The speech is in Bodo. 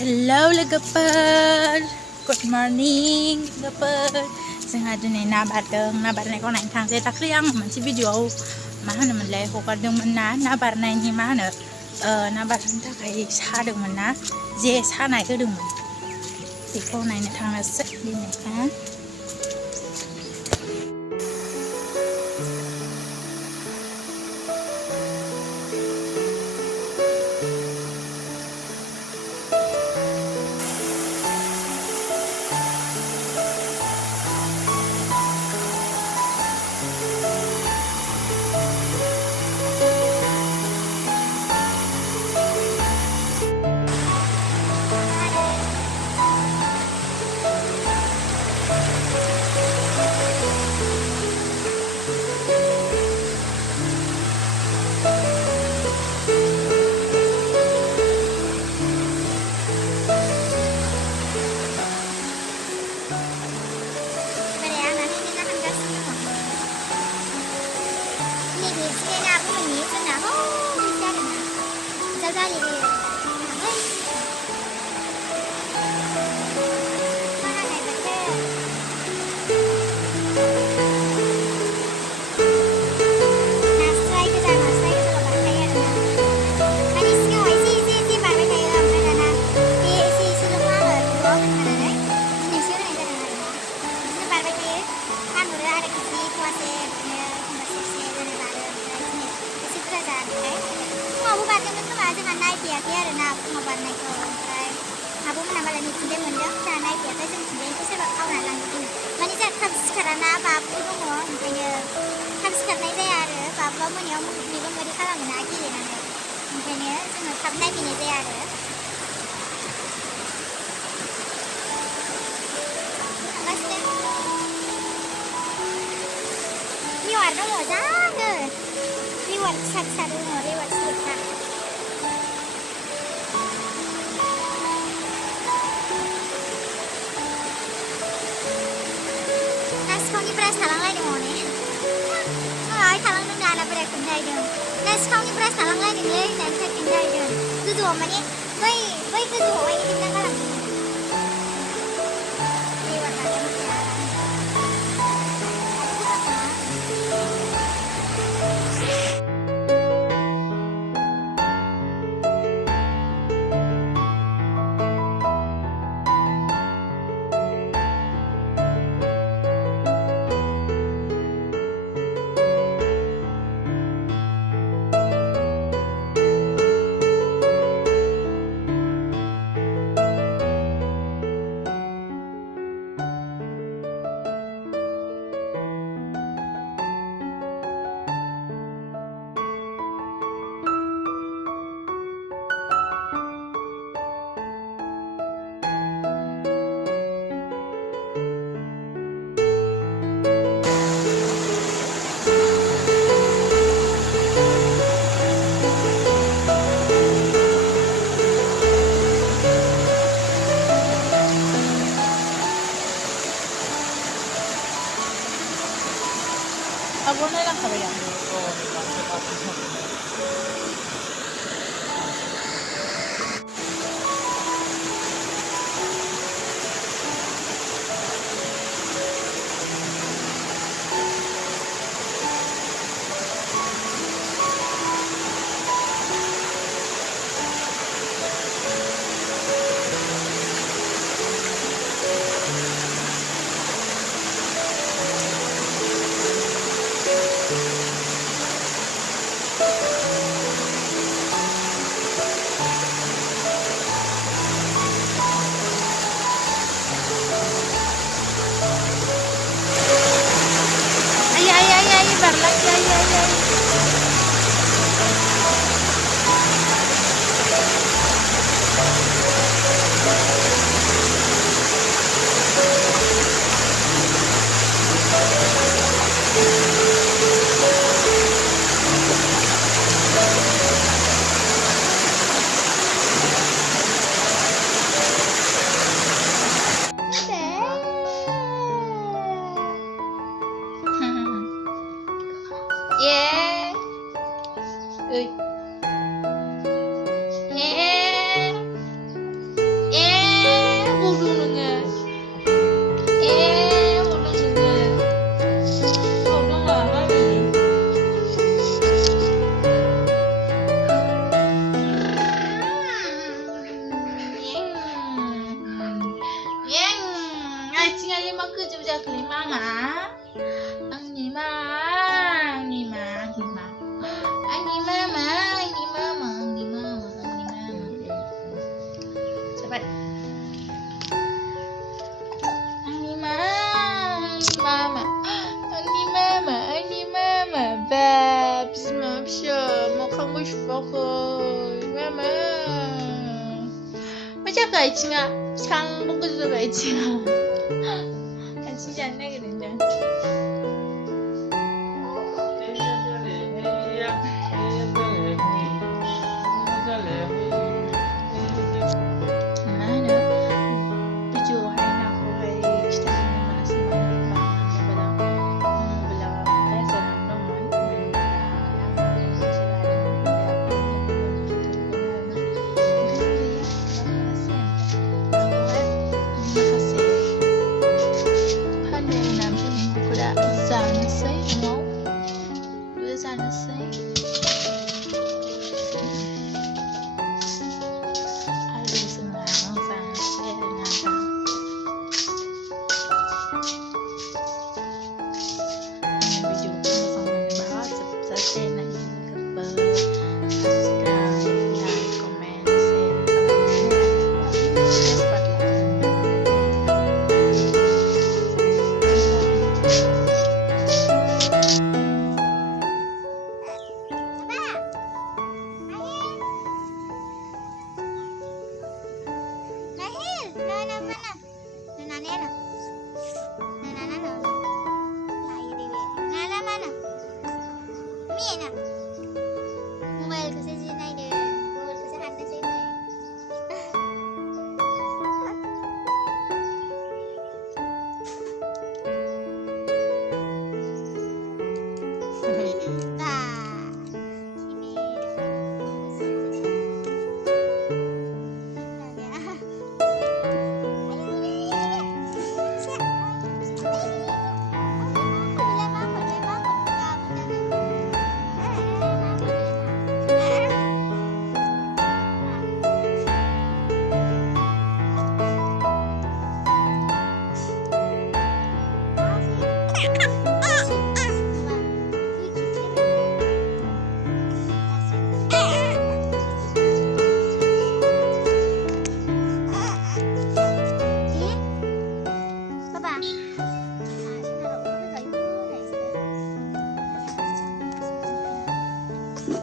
Hello लोगोफोर Good morning लोगोफोर जोंहा दिनै ना बारदों ना बारनायखौ नायनो थांसै दाख्लै आं मोनसे भिडिअआव मा होनोमोनलाय हगारदोंमोन ना बारनायनि मा होनो ना बारनो थाखाय सादोंमोन ना जे सानाय होदोंमोन बेखौ नायनो थांनोसै दिनै फुङावबो बारदोंमोन खोमा जोंहा नायफैयाखै आरो ना फुङाव बारनायखौ ओमफ्राय आब'मोना मालाय नैथिंजाय मोनदों जोंहा नायफैयाखै जोंथिंजायनिखौ सोरबा खावनानै लांजोबदों माने जोंहा थाब सिखाराना बाबु दङ ओंखायनो थाब सिखारनाय जाया आरो बाबुआ मोनायाव मेगन मोदै खालामोना गेलेनानै ओंखायनो जोङो थाब नायफैनाय जाया आरो थांगासिनो रिवार्ड दङ जानो रिवार्ड फिसा फिसा दङ रिवार्ड स्लिपफ्रा सिखावनि ब्रास थालांलायदों हनै ओइ थालांदों दा आना बोराय खोन्थाहैदों ना सिखावनि ब्रास थालांलायदोंलै होननानै खोन्थाहैदों गोजौआव माने बै गोजौआवहाय एदिमना गालांदों Abonnya lang kami yan. baca kelima Ani mama. Cepat. Ani mama. Babs, Mapsha, makan bush fokoy. Mama. Baca kaçına. Sen bu kızı kaçına. Kaçınca ne girince? Nahil, mana?